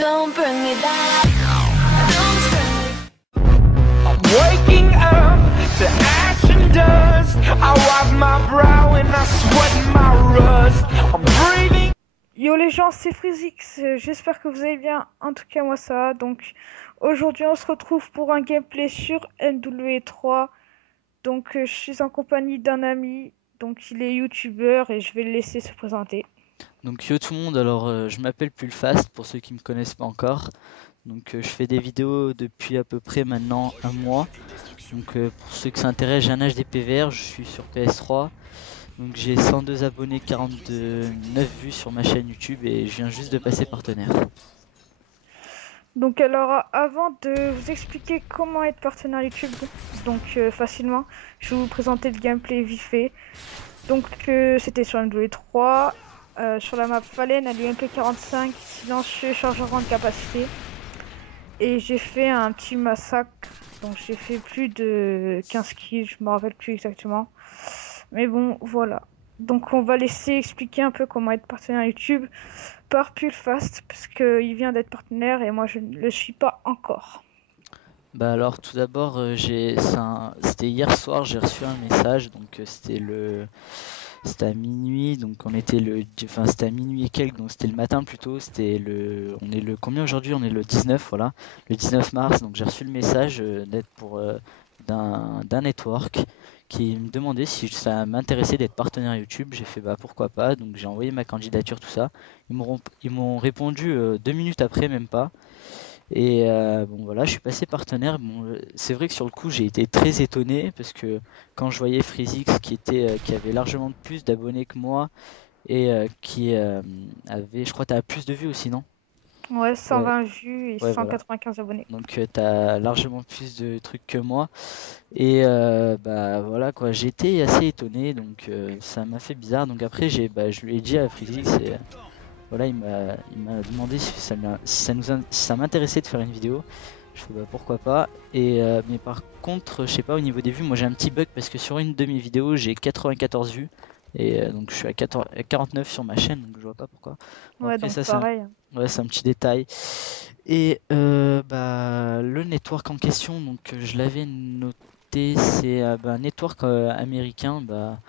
Don't bring me back. Don't bring me. I'm waking up to ash and dust. I wipe my brow and I sweat my rust. I'm breathing. Yo les gens, c'est Freezix, j'espère que vous allez bien, en tout cas moi ça va. Donc aujourd'hui on se retrouve pour un gameplay sur MW3. Donc je suis en compagnie d'un ami, donc il est youtubeur et je vais le laisser se présenter. Donc yo tout le monde, alors je m'appelle Pulfast pour ceux qui me connaissent pas encore. Donc je fais des vidéos depuis à peu près maintenant un mois. Donc pour ceux qui s'intéressent, j'ai un HDPVR, je suis sur PS3. Donc j'ai 102 abonnés, 49 vues sur ma chaîne YouTube et je viens juste de passer partenaire. Donc alors avant de vous expliquer comment être partenaire YouTube, donc facilement, je vais vous présenter le gameplay vite fait. Donc c'était sur MW3, sur la map Fallen à l'UMP45, silencieux, chargement de capacité. Et j'ai fait un petit massacre, donc j'ai fait plus de 15 kills, je me rappelle plus exactement. Mais bon, voilà. Donc on va laisser expliquer un peu comment être partenaire YouTube par Pulfast, parce qu'il vient d'être partenaire et moi je ne le suis pas encore. Bah alors tout d'abord, c'était hier soir, j'ai reçu un message, donc c'était à minuit, donc c'était à minuit et quelques, donc c'était le matin plutôt, on est le combien aujourd'hui? On est le 19, voilà, le 19 mars, donc j'ai reçu le message d'être d'un network qui me demandait si ça m'intéressait d'être partenaire YouTube. J'ai fait bah pourquoi pas, donc j'ai envoyé ma candidature, tout ça. Ils m'ont répondu 2 minutes après, même pas. Et bon voilà, je suis passé partenaire. Bon, c'est vrai que sur le coup j'ai été très étonné parce que quand je voyais Freezix qui avait largement plus d'abonnés que moi et qui avait, je crois, t'as plus de vues aussi, non? Ouais, Ouais, 120 vues et ouais, voilà. 195 abonnés. Donc t'as largement plus de trucs que moi et bah voilà quoi, j'étais assez étonné, donc ça m'a fait bizarre. Donc après je lui ai dit à Freezix et voilà, il m'a demandé si si ça m'intéressait de faire une vidéo. Je fais bah pourquoi pas. Et mais par contre, je sais pas, au niveau des vues, moi j'ai un petit bug parce que sur une de mes vidéos j'ai 94 vues et donc je suis à 49 sur ma chaîne, donc je vois pas pourquoi. Bon, Ouais, après donc ça pareil. c'est un petit détail. Et bah le network en question, donc je l'avais noté, c'est un network américain. Bah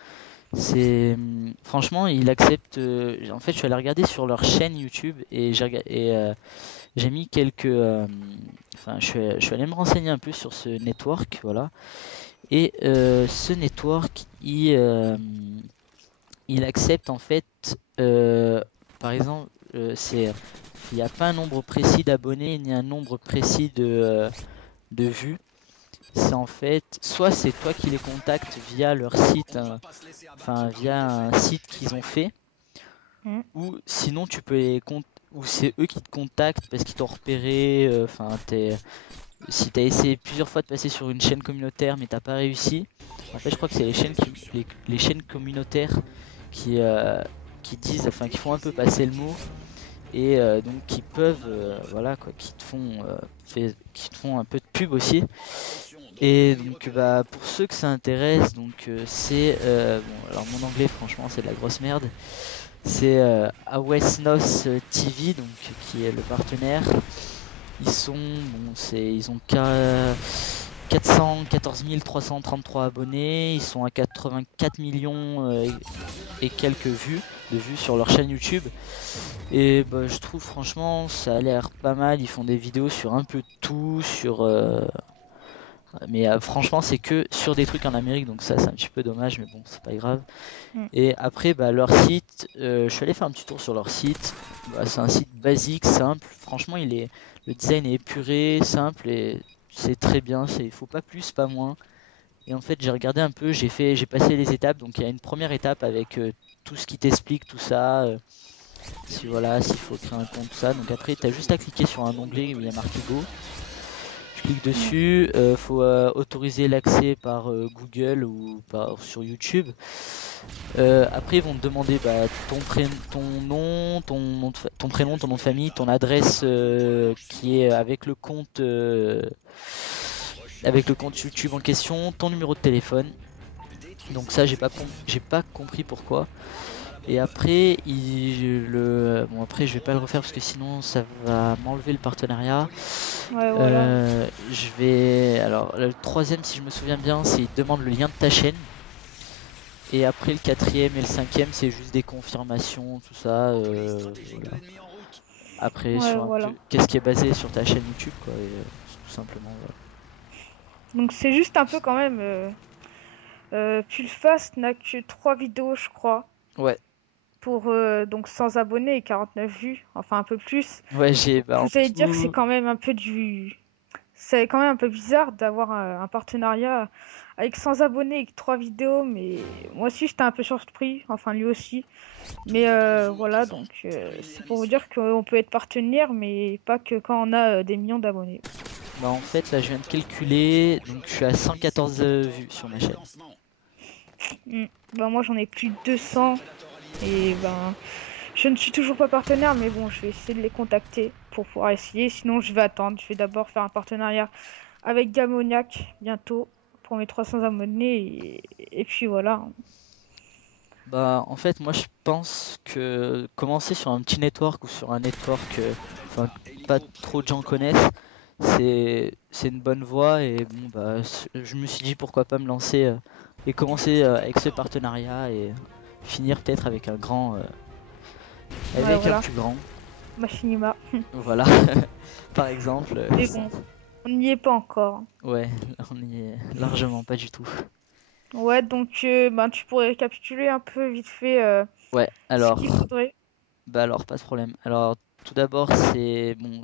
franchement, il accepte. En fait, je suis allé regarder sur leur chaîne YouTube et j'ai mis quelques. Enfin, je suis allé me renseigner un peu sur ce network, voilà. Et ce network, il accepte en fait. Par exemple, il n'y a pas un nombre précis d'abonnés ni un nombre précis de vues. C'est en fait, soit c'est toi qui les contactes via leur site, enfin via un site qu'ils ont fait, ou sinon tu peux ou c'est eux qui te contactent parce qu'ils t'ont repéré, si t'as essayé plusieurs fois de passer sur une chaîne communautaire mais t'as pas réussi, en fait je crois que c'est les chaînes communautaires qui disent, enfin qui font un peu passer le mot et donc qui peuvent, voilà quoi, qui te font un peu de pub aussi. Et donc bah pour ceux que ça intéresse, donc bon, alors mon anglais franchement c'est de la grosse merde. C'est Awesnos TV, donc qui est le partenaire. Ils ont 414 333 abonnés, ils sont à 84 millions et quelques de vues sur leur chaîne YouTube. Et bah, je trouve franchement ça a l'air pas mal, ils font des vidéos sur un peu de tout, mais franchement c'est que sur des trucs en Amérique, donc ça c'est un petit peu dommage, mais bon c'est pas grave. Et après bah, leur site, je suis allé faire un petit tour sur leur site. Bah, c'est un site basique, simple, franchement le design est épuré, simple et c'est très bien, il faut pas plus, pas moins. Et en fait j'ai regardé un peu, j'ai passé les étapes, donc il y a une première étape avec tout ce qui t'explique tout ça, s'il faut créer un compte, tout ça. Donc après tu as juste à cliquer sur un onglet où il y a marqué Go. Tu cliques dessus, faut autoriser l'accès par Google ou sur YouTube. Après ils vont te demander bah, ton nom, ton prénom, ton nom de famille, ton adresse qui est avec le compte YouTube en question, ton numéro de téléphone. Donc ça j'ai pas compris pourquoi. Et après, bon après je vais pas le refaire parce que sinon ça va m'enlever le partenariat. Ouais, voilà. Alors le troisième, si je me souviens bien, c'est il te demande le lien de ta chaîne. Et après le quatrième et le cinquième, c'est juste des confirmations, tout ça. Voilà. Après Ouais, sur un voilà. peu qu'est-ce qui est basé sur ta chaîne YouTube, quoi, tout simplement. Voilà. Donc c'est juste un peu quand même. Pulfast n'a que 3 vidéos, je crois, Ouais, pour donc 100 abonnés et 49 vues, enfin un peu plus. ouais, j'ai bah, en Vous allez dire que c'est tout. quand même un peu du. C'est quand même un peu bizarre d'avoir un partenariat avec 100 abonnés et que 3 vidéos, mais moi aussi j'étais un peu surpris, enfin lui aussi. Mais voilà, donc c'est pour vous dire qu'on peut être partenaire, mais pas que quand on a des millions d'abonnés. Bah en fait là je viens de calculer, donc je suis à 114 vues sur ma chaîne. Ben, moi j'en ai plus de 200 et ben je ne suis toujours pas partenaire, mais bon, je vais essayer de les contacter pour pouvoir essayer. Sinon, je vais attendre. Je vais d'abord faire un partenariat avec Gamoniac bientôt pour mes 300 abonnés et puis voilà. Bah en fait moi je pense que commencer sur un petit network ou sur un network enfin pas trop de gens connaissent, c'est une bonne voie et bon bah je me suis dit pourquoi pas me lancer et commencer avec ce partenariat et finir peut-être avec un grand Ouais, avec un voilà, plus grand, Machinima. voilà. Par exemple Mais bon, on n'y est pas encore. ouais, on y est largement pas du tout. Ouais, donc ben, tu pourrais récapituler un peu vite fait Ouais, ce alors qu'il faudrait. bah alors pas de problème. Alors tout d'abord c'est bon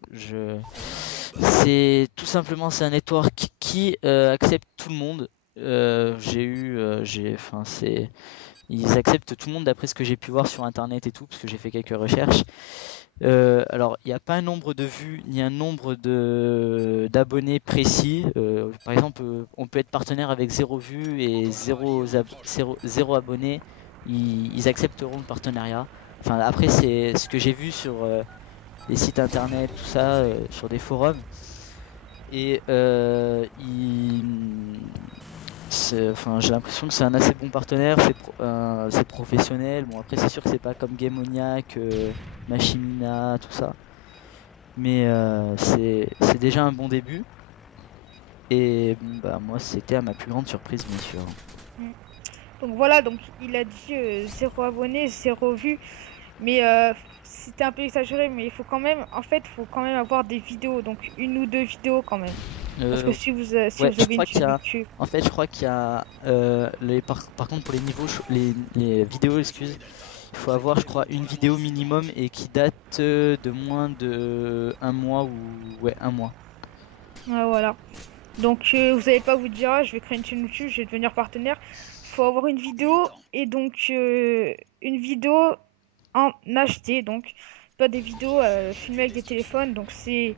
c'est tout simplement c'est un network qui accepte tout le monde. Enfin ils acceptent tout le monde d'après ce que j'ai pu voir sur internet et tout parce que j'ai fait quelques recherches. Alors il n'y a pas un nombre de vues ni un nombre de d'abonnés précis. Par exemple, on peut être partenaire avec 0 vues et 0 abonnés. Ils accepteront le partenariat. Enfin après c'est ce que j'ai vu sur les sites internet, tout ça, sur des forums. Et enfin, j'ai l'impression que c'est un assez bon partenaire, c'est professionnel. Bon, après, c'est sûr que c'est pas comme Gamoniac, Machimina, tout ça. Mais c'est déjà un bon début. Et bon, bah, moi, c'était à ma plus grande surprise, bien sûr. Mm. Donc voilà, donc il a dit 0 abonnés, 0 vues. Mais c'était un peu exagéré, mais il faut quand même, en fait, il faut quand même avoir des vidéos, donc une ou deux vidéos quand même. Parce que Euh, si ouais, vous je avez une crois qu'il y chaîne a. YouTube, En fait, je crois qu'il y a. Par contre, pour les niveaux, les vidéos, excuse, il faut avoir, je crois, une vidéo minimum et qui date de moins de un mois ou. Ouais, un mois. ouais, voilà. Donc vous n'allez pas vous dire, ah, je vais créer une chaîne YouTube, je vais devenir partenaire. Il faut avoir une vidéo et donc une vidéo en HD, donc pas des vidéos filmées avec des téléphones. Donc c'est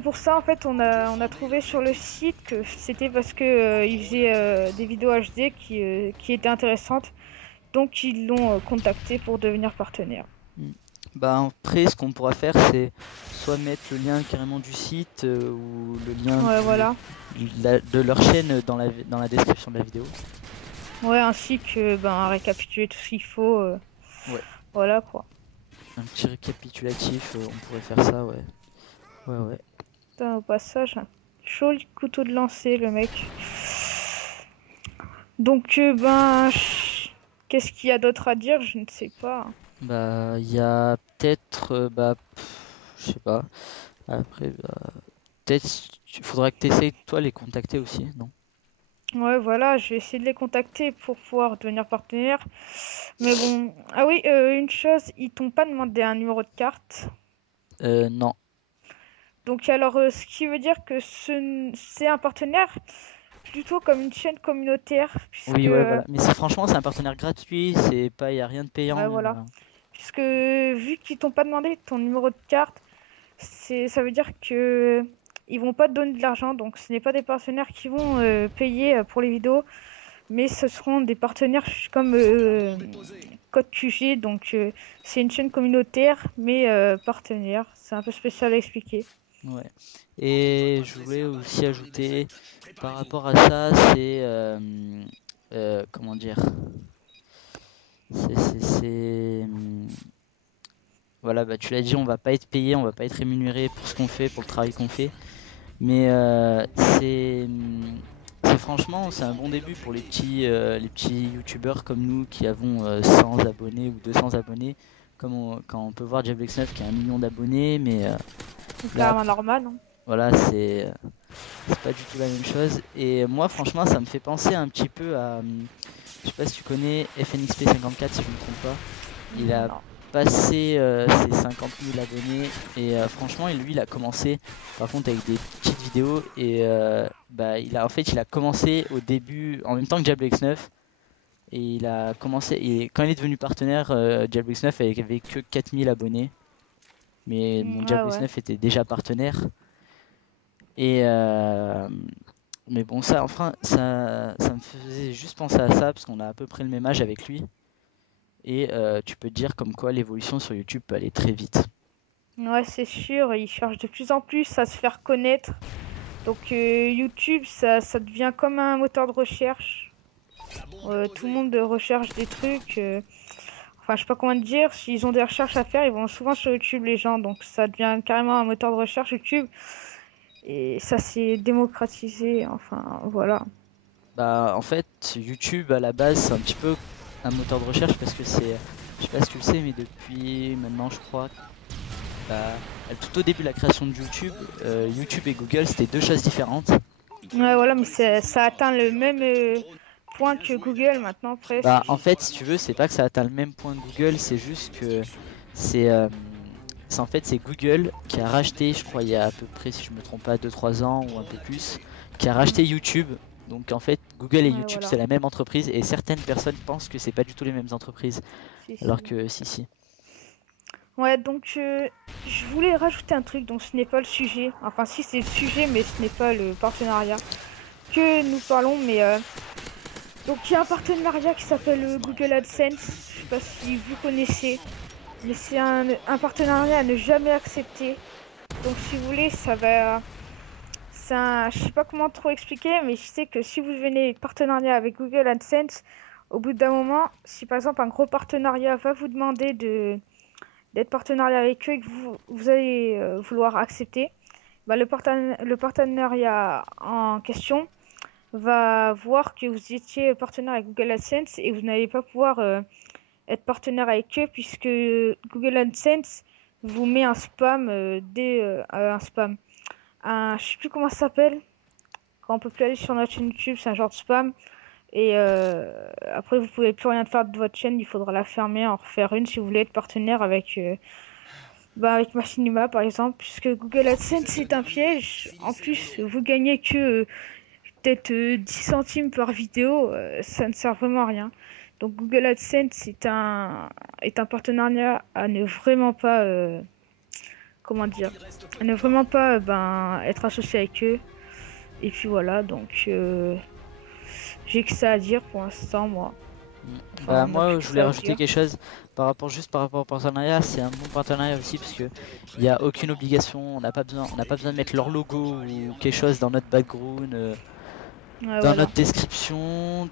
pour ça en fait on a trouvé sur le site que c'était parce que ils faisaient des vidéos HD qui étaient intéressantes. Donc ils l'ont contacté pour devenir partenaire. Mm. Bah après, ce qu'on pourra faire, c'est soit mettre le lien carrément du site ou le lien Ouais, voilà. de leur chaîne dans la description de la vidéo. Ouais, ainsi que ben récapituler tout ce qu'il faut. Ouais. Voilà quoi. Un petit récapitulatif, on pourrait faire ça, ouais. Ouais, ouais. Putain, au passage, un joli couteau de lancer le mec. Donc qu'est-ce qu'il y a d'autre à dire? Je ne sais pas. Bah, il y a peut-être, je sais pas. Après, bah, peut-être, il faudra que tu essayes, toi, les contacter aussi, non? Ouais, voilà, je vais essayer de les contacter pour pouvoir devenir partenaire. Mais bon, ah oui, une chose, ils t'ont pas demandé un numéro de carte. Non. Donc alors, ce qui veut dire que c'est un partenaire plutôt comme une chaîne communautaire, puisque Oui, ouais, voilà. Mais franchement, c'est un partenaire gratuit, c'est pas, y a rien de payant ouais, même. voilà, puisque vu qu'ils t'ont pas demandé ton numéro de carte, ça veut dire que ils vont pas te donner de l'argent, donc ce n'est pas des partenaires qui vont payer pour les vidéos, mais ce seront des partenaires comme Code QG, donc c'est une chaîne communautaire, mais partenaire. C'est un peu spécial à expliquer. Ouais. Et je voulais aussi ajouter, par rapport à ça, c'est comment dire? Voilà, bah tu l'as dit, on va pas être payé, on va pas être rémunéré pour ce qu'on fait, pour le travail qu'on fait. Mais c'est franchement, c'est un bon début pour les petits youtubeurs comme nous qui avons 100 abonnés ou 200 abonnés. Quand on peut voir Diablex9 qui a 1 million d'abonnés, mais C'est là, carrément normal. Hein. voilà, c'est pas du tout la même chose. Et moi, franchement, ça me fait penser un petit peu à, je sais pas si tu connais FNXP54 si je me trompe pas. Il a Non. passé ses 50 000 abonnés et franchement, lui, il a commencé par contre avec des petites vidéos et bah, en fait, il a commencé au début en même temps que Diablex9 et il a commencé et quand il est devenu partenaire, Diablex9 avait que 4000 abonnés, mais mon Ouais, ouais. Diablex9 était déjà partenaire et mais bon, ça, enfin, ça me faisait juste penser à ça parce qu'on a à peu près le même âge avec lui. Et tu peux te dire comme quoi l'évolution sur YouTube peut aller très vite. Ouais, c'est sûr, ils cherchent de plus en plus à se faire connaître. Donc YouTube, ça devient comme un moteur de recherche. Tout le monde recherche des trucs. Enfin, je sais pas comment te dire. S'ils ont des recherches à faire, ils vont souvent sur YouTube, les gens. Donc ça devient carrément un moteur de recherche, YouTube. Et ça s'est démocratisé. Enfin, voilà. Bah en fait YouTube à la base c'est un petit peu un moteur de recherche parce que je sais pas si tu le sais mais depuis maintenant je crois bah, tout au début de la création de YouTube, YouTube et Google c'était deux choses différentes. Ouais, voilà, mais ça atteint le même point que Google maintenant, Bah presque. en fait si tu veux c'est pas que ça atteint le même point que Google, c'est juste que c'est euh, en fait c'est Google qui a racheté, je crois il y a à peu près si je me trompe pas 2 3 ans ou un peu plus, qui a racheté YouTube. Donc en fait Google et Ouais, YouTube voilà. c'est la même entreprise et certaines personnes pensent que c'est pas du tout les mêmes entreprises. Si, si. Alors que si. Ouais, donc je voulais rajouter un truc, donc ce n'est pas le sujet. Enfin, si c'est le sujet, mais ce n'est pas le partenariat que nous parlons. Mais donc il y a un partenariat qui s'appelle Google AdSense. Je sais pas si vous connaissez, mais c'est un partenariat à ne jamais accepter. Donc si vous voulez, ça va. Je sais pas comment trop expliquer, mais je sais que si vous venez partenariat avec Google AdSense, au bout d'un moment, si par exemple un gros partenariat va vous demander d'être partenariat avec eux et que vous allez vouloir accepter, bah, le partenariat en question va voir que vous étiez partenaire avec Google AdSense et vous n'allez pas pouvoir être partenaire avec eux puisque Google AdSense vous met un spam un spam. Je sais plus comment ça s'appelle. Quand on peut plus aller sur notre chaîne YouTube, c'est un genre de spam. Et après, vous pouvez plus rien faire de votre chaîne, il faudra la fermer, en refaire une si vous voulez être partenaire avec avec Machinima par exemple, puisque Google AdSense c'est un piège. En plus, vous gagnez que peut-être 10 centimes par vidéo, ça ne sert vraiment à rien. Donc Google AdSense est un partenariat à ne vraiment pas, comment dire, à ne vraiment pas être associé avec eux. Et puis voilà, donc j'ai que ça à dire pour l'instant, moi. Enfin, Bah on a moi plus je que voulais ça à rajouter dire. quelque chose par rapport au partenariat, c'est un bon partenariat aussi parce que il n'y a aucune obligation, on n'a pas besoin de mettre leur logo ou quelque chose dans notre background, Ouais, dans voilà. notre description,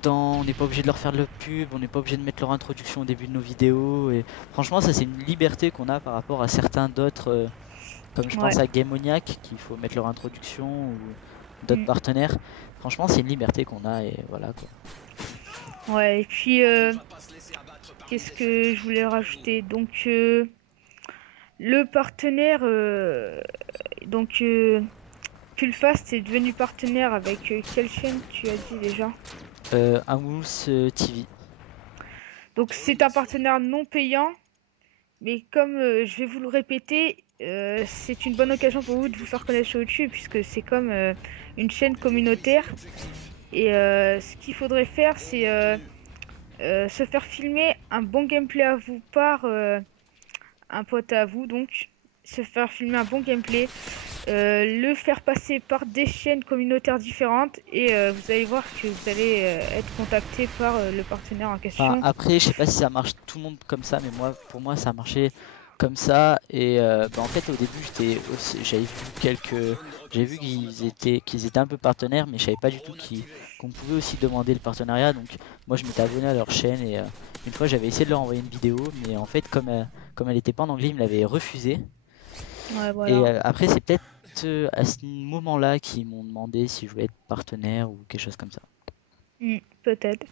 on n'est pas obligé de leur faire de la pub, on n'est pas obligé de mettre leur introduction au début de nos vidéos et franchement ça c'est une liberté qu'on a par rapport à certains d'autres comme je pense Ouais. à Gamoniac qu'il faut mettre leur introduction ou d'autres Mm. partenaires. Franchement c'est une liberté qu'on a et voilà quoi. Ouais, et puis qu'est-ce que je voulais rajouter? Donc le partenaire, donc Pulfast est devenu partenaire avec quelle chaîne tu as dit déjà? Amous TV. Donc c'est un partenaire non payant, mais comme je vais vous le répéter, c'est une bonne occasion pour vous de vous faire connaître sur YouTube puisque c'est comme une chaîne communautaire. Et ce qu'il faudrait faire, c'est se faire filmer un bon gameplay à vous par un pote à vous, donc se faire filmer un bon gameplay, le faire passer par des chaînes communautaires différentes et vous allez voir que vous allez être contacté par le partenaire en Enfin, question. après, je sais pas si ça marche tout le monde comme ça, mais pour moi, ça a marché comme ça. Et bah, en fait, au début, j'avais vu qu'ils étaient un peu partenaires, mais je savais pas du tout qu'on pouvait aussi demander le partenariat. Donc moi, je m'étais abonné à leur chaîne et une fois, j'avais essayé de leur envoyer une vidéo, mais en fait, comme elle était pas en anglais, ils me l'avaient refusé. Ouais, Et voilà. après, c'est peut-être à ce moment-là qu'ils m'ont demandé si je voulais être partenaire ou quelque chose comme ça. Peut-être.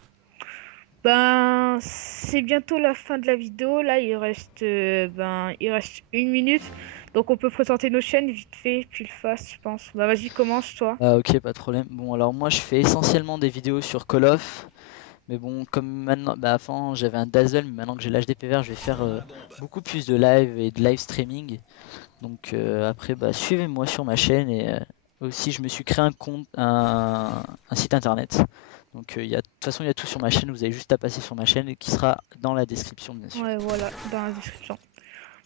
Ben, c'est bientôt la fin de la vidéo. Là, il reste 1 minute. Donc, on peut présenter nos chaînes vite fait, puis le face, je pense. Bah, vas-y, commence, toi. Ah, ok, pas de problème. Bon, alors moi, je fais essentiellement des vidéos sur Call of. Mais bon, comme maintenant, bah avant j'avais un Dazzle, mais maintenant que j'ai l'HDP vert, je vais faire beaucoup plus de live et de live streaming. Donc après, bah, suivez-moi sur ma chaîne et aussi je me suis créé un compte, un site internet. Donc de toute façon, il y a tout sur ma chaîne. Vous avez juste à passer sur ma chaîne et qui sera dans la description, bien sûr. Ouais, voilà, dans la description.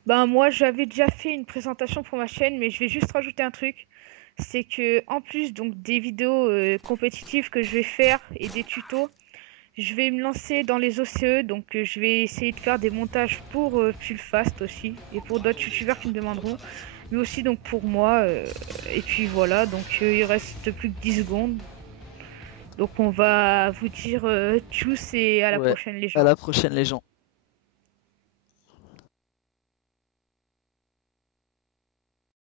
Ben, moi, j'avais déjà fait une présentation pour ma chaîne, mais je vais juste rajouter un truc. C'est que, en plus donc des vidéos compétitives que je vais faire et des tutos, je vais me lancer dans les OCE, donc je vais essayer de faire des montages pour Pulfast aussi, et pour d'autres youtubeurs qui me demanderont, mais aussi donc pour moi, et puis voilà, donc il reste plus que 10 secondes, donc on va vous dire tchuss et à la Ouais, prochaine les à gens. la prochaine les gens.